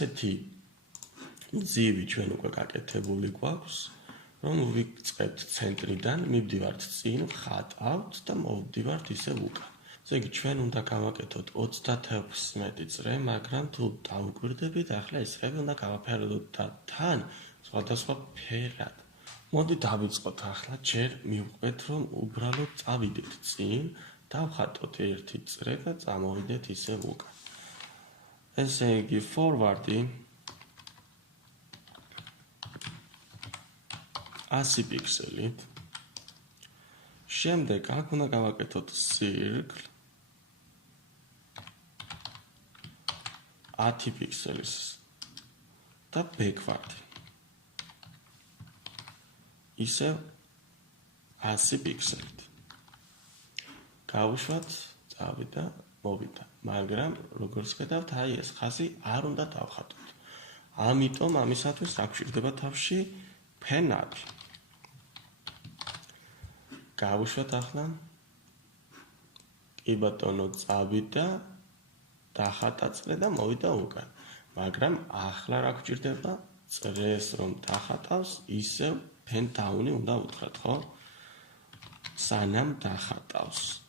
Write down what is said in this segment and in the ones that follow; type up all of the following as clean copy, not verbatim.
ასეთი მძივი ჩვენ უკვე გაკეთებული გვაქვს, რომ ვიწყებთ ცენტრიდან, მივდივართ წინ, ვხატავთ და მოვდივართ ისევ უკან. ესე იგი, ჩვენ უნდა გავაკეთოთ 36 წრე, მაგრამ თუ დავუკვირდებით, ახლა ეს წრები უნდა გავაფერდოთ და თან სხვადასხვა ფერად. მოდი დავიწყოთ ახლა, ჯერ მივყვეთ, რომ უბრალოდ წავიდეთ წინ, დავხატოთ ერთი წრე და წამოვიდეთ ისევ უკან. ესე იგი, forward-ი 100 პიქსელით. შემდეგ აქ უნდა გავაკეთოთ circle 10 პიქსელის და backward. ისევ 100 პიქსელით. გავუშვათ, წავიდა, მოვიდა. მაგრამ როგორც ხედავთ, აი ეს ხაზი არ უნდა დავხატოთ. ამიტომ ამისათვის რა გვჭირდება თავში pen-up-ი. გავუშვათ ახლა. კი ბატონო, წავიდა, დახატა წრე და მოვიდა უკან. მაგრამ ახლა რა გვჭირდება? წრეს რომ დახატავს, ისევ pen-down-ი უნდა უთხრათ, ხო? სანამ დახატავს.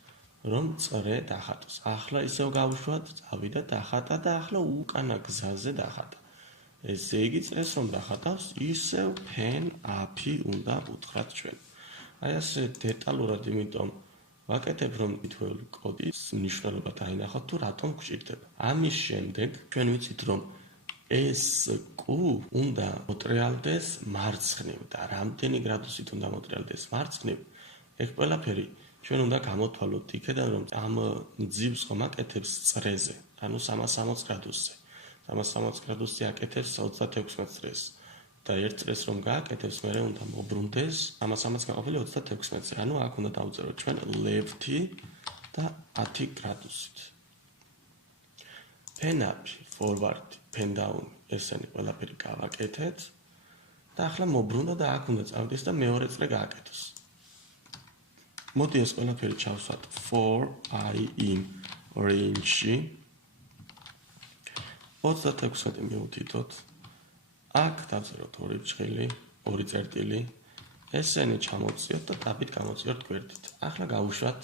რომ წრე დახატოს. ახლა ისევ გავუშვათ, წავიდა, დახატა და ახლა უკანა გზაზე დახატა. ესე იგი, წრეს რომ დახატავს, ისევ pen-up-ი უნდა უთხრათ ჩვენ. აი ასე დეტალურად, იმიტომ ვაკეთებ, რომ თითოეული კოდის მნიშვნელობა დაინახოთ, თუ რატომ გვჭირდება. ამის შემდეგ ჩვენ ვიცით, რომ ეს კუ უნდა მოტრიალდეს მარცხნივ და რამდენი გრადუსით უნდა მოტრიალდეს მარცხნივ, ეგ ყველაფერი ჩვენ უნდა გამოვთვალოთ იქედან, რომ ამ მძივს ხომ აკეთებს წრეზე, ანუ 360 გრადუსზე. 360 გრადუსზე აკეთებს 36 წრეს. და ერთ წრეს რომ გააკეთებს, მერე უნდა მობრუნდეს 360 გაყოფილი 36 წრე. ანუ აქ უნდა დავწეროთ ჩვენ left-ი და 10 გრადუსით. pen-up, forward, pen-down, ესენი ყველაფერი გავაკეთეთ და ახლა მობრუნდა და აქ უნდა წავიდეს და მეორე წრე გააკეთოს. მოდი ეს ყველაფერი ჩავსვათ 4i in range-ში. 36 მივუთითოთ. აქ დავწეროთ 2 ჭრილი, 2 წერტილი. ესენი ჩამოვწიოთ და დაბით გამოვწიოთ გვერდით. ახლა გავუშვათ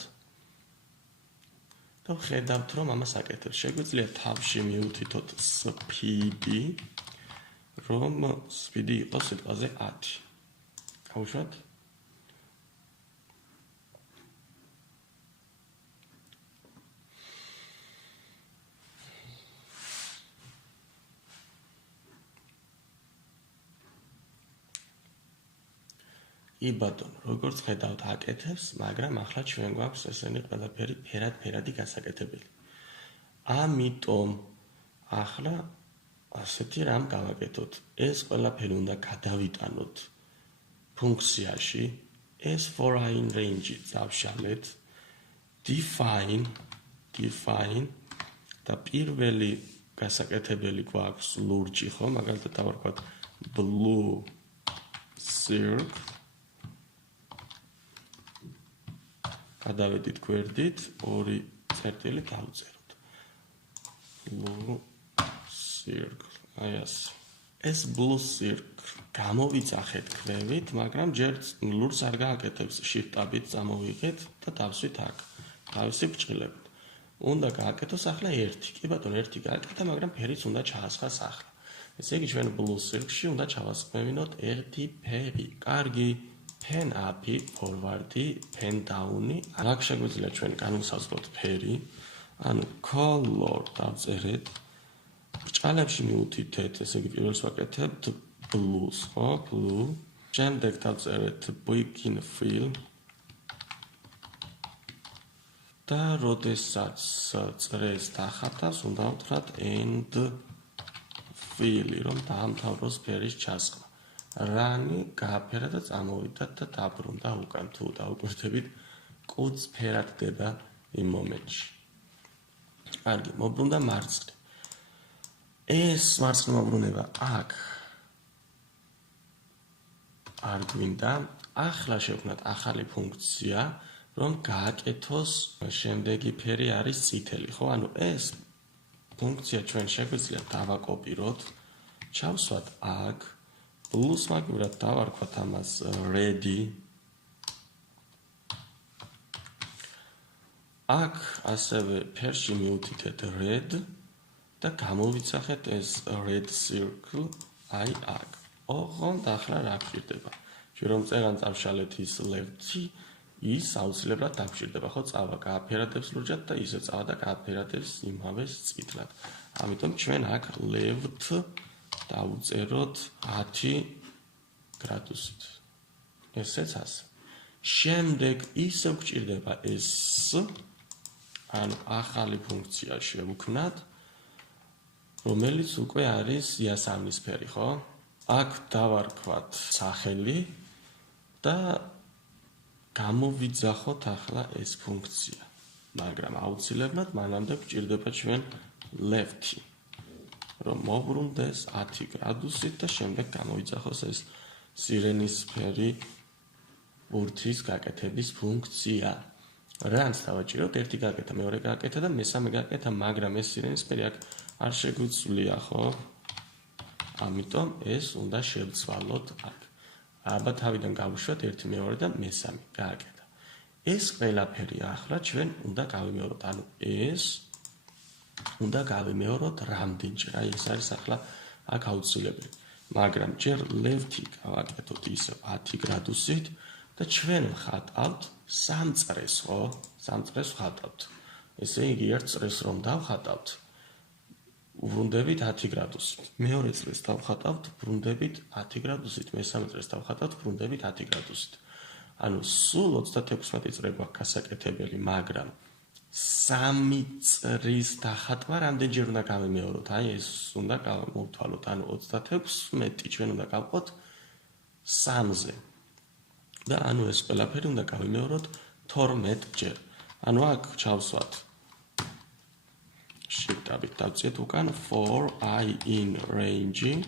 და ხედავთ, რომ ამას აკეთებს. შეგვიძლია თავში მივუთითოთ speed-ი, რომ speed-ი იყოს სიტყვაზე 10. გავუშვათ. კი ბატონო, როგორც ხედავთ, აკეთებს, მაგრამ ახლა ჩვენ გვაქვს ესენი ყველაფერი ფერად-ფერადი გასაკეთებელი. ამიტომ ახლა ასეთი რამ გავაკეთოთ. ეს ყველაფერი უნდა გადავიტანოთ ფუნქციაში, ეს for-i in range-ი წავშალეთ, define და პირველი გასაკეთებელი გვაქვს ლურჯი, ხო? მაგალითად დავარქვათ blue circle. გადავედით გვერდით, 2 წერტილი დავწეროთ. blue circle. აი ასე. ეს blue circle გამოვიძახეთ ქვევით, მაგრამ ჯერ ლურს არ გააკეთებს, shift-აბით წამოვიღეთ და დავსვით აქ. თავისი ბრჭყილებით. უნდა გააკეთოს ახლა 1. კი ბატონო, 1 გააკეთა, მაგრამ ფერიც უნდა ჩაასხას ახლა. ესე იგი, ჩვენ blue circle-ში უნდა ჩავასწრებინოთ 1 ფერი. კარგი. pen-up-ი, forward-ი, pen-down-ი. აქ შეგვიძლია ჩვენ განვსაზღვროთ ფერი, ანუ color დავწერეთ. ბრჭყალებში მივუთითეთ, ესე იგი პირველს ვაკეთებთ blue-ს, ხო? blue. შემდეგ დავწერეთ begin fill. და როდესაც წრეს დახატავს, უნდა ვთქვათ end fill-ი, რომ დაამთავროს ფერის ჩასხმა. რანი გააფერა და წამოვიდა და დაბრუნდა უკან. თუ დაუკვირდებით, კუდს ფერადდება იმ მომენტში. კარგი, მობრუნდა მარცხნივ. ეს მარცხნივ მობრუნება აქ არ გვინდა. ახლა შევქმნათ ახალი ფუნქცია, რომ გააკეთოს შემდეგი ფერი არის წითელი, ხო? ანუ ეს ფუნქცია ჩვენ შეგვიძლია დავაკოპიროთ, ჩავსვათ აქ, plus მაგივრად დავარქვათ ამას ready. აქ ასევე ფერში მივუთითეთ red და გამოვიცახეთ ეს red circle აი აქ. ოღონდ ახლა რა გვჭირდება? ჩვენ რომ წერან წავშალეთ ის left-ი, ის აუცილებლად დაგვჭირდება, ხო, წავა გააფერადებს ლურჯად და ისე წავა და გააფერადებს იმავე წითლად. ამიტომ ჩვენ აქ left დავუწეროთ 10 გრადუსით. ესეც ასე. შემდეგ ისევ გვჭირდება ეს ანუ ახალი ფუნქცია შევუქმნათ, რომელიც უკვე არის იასამნისფერი, ხო? აქ დავარქვათ სახელი და გამოვიძახოთ ახლა ეს ფუნქცია. მაგრამ აუცილებლად მანამდე გვჭირდება ჩვენ left-ი, რომ მოbrუნდეს 10 გრადუსით და შემდეგ გამოვიძახოს ეს სირენისფერი ბურთის გაკეთების ფუნქცია. რანც დავაჭიროთ, ერთი გაკეთა, მეორე გაკეთა და მესამე გაკეთა, მაგრამ ეს სირენისფერი აქ არ შეგვიძლია, ხო? ამიტომ ეს უნდა შევცვალოთ აქ. აბა თავიდან გავუშვათ ერთი, მეორე და მესამე გააკეთა. ეს ყველაფერი ახლა ჩვენ უნდა გავიმეოროთ, ანუ ეს უნდა გავიმეოროთ რამდენჯერ. აი ეს არის ახლა აქ აუცილებელი. მაგრამ ჯერ left-ი გავაკეთოთ ისე 10 გრადუსით და ჩვენ ვხატავთ 3 წრეს, ხო? 3 წრეს ვხატავთ. ესე იგი ერთ წრეს რომ დავხატავთ, ვბრუნდებით 10 გრადუსით. მეორე წრეს დავხატავთ, ვბრუნდებით 10 გრადუსით, მესამე წრეს დავხატავთ, ვბრუნდებით 10 გრადუსით. ანუ სულ 36 წრე გვაქვს გასაკეთებელი, მაგრამ 3 წრის დახატვა რამდენჯერ უნდა გავიმეოროთ? აი ეს უნდა გავმოვთვალოთ, ანუ 36 ჩვენ უნდა გავყოთ 3-ზე. და ანუ ეს ყველაფერი უნდა გავიმეოროთ 12 ჯერ. ანუ აქ ჩავსვათ შევდაბით, დავწიეთ უკან for I in range.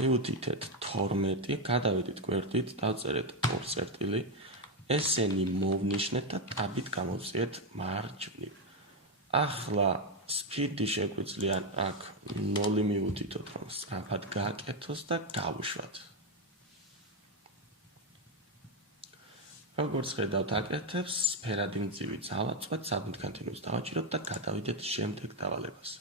მივუთითეთ 12, გადავედით გვერდით, დავწერეთ 2 წერტილი. ესენი მოვნიშნეთ და ტაბით გამოვწიეთ მარჯვნივ. ახლა speed-ი შეგვიძლია აქ 0 მივუთითოთ, რომ სწრაფად გააკეთოს და გავუშვათ. როგორც ხედავთ, აკეთებს, ფერადი მძივი ძალა წვეთ, submit continuous დავაჭიროთ და გადავიდეთ შემდეგ დავალებას.